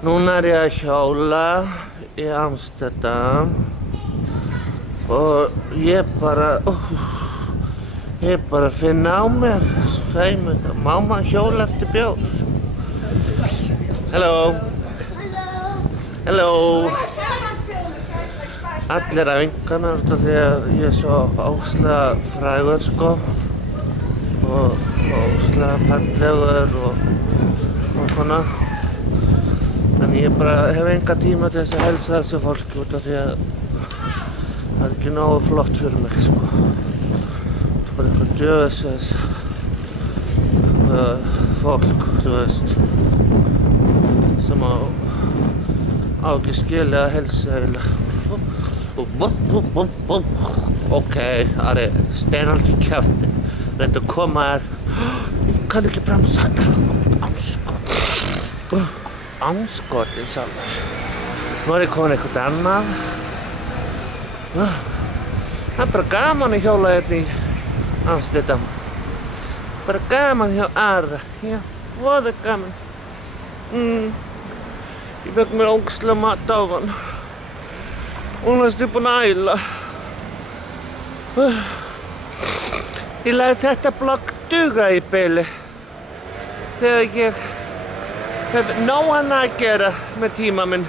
Núna ég að hjóla í Amsterdam og ég bara finna á mér feimur. Má maður hjóla eftir bjór? Hello. Hello. Allir að vinkana út af því að ég svo ógeðslega frægur sko og ógeðslega fallegur og svona. Þannig ég bara hef enga tíma til þess að helsa þessu fólki út af því að það ekki nógu flott fyrir mig sko. Það bara eitthvað djöfisins fólk, þú veist, sem á ekki skilið að helsa eiginlega. Ok, Ari, steinandi í kjafti. Reyndu að koma þér. Ég kann ekki bremsa hérna. Anskotin sjálfur. Nú ég komin eitthvað annað. Það bara gaman að hjóla hérna í Amsterdam. Bara gaman hjá Ara. Já, voða gaman. Ég fekk mér ógeðslega mat áðan. Hún varst búin að æla. Ég læt þetta blogg duga í bili. Þegar ég hef nóg annað að gera með tíma minn.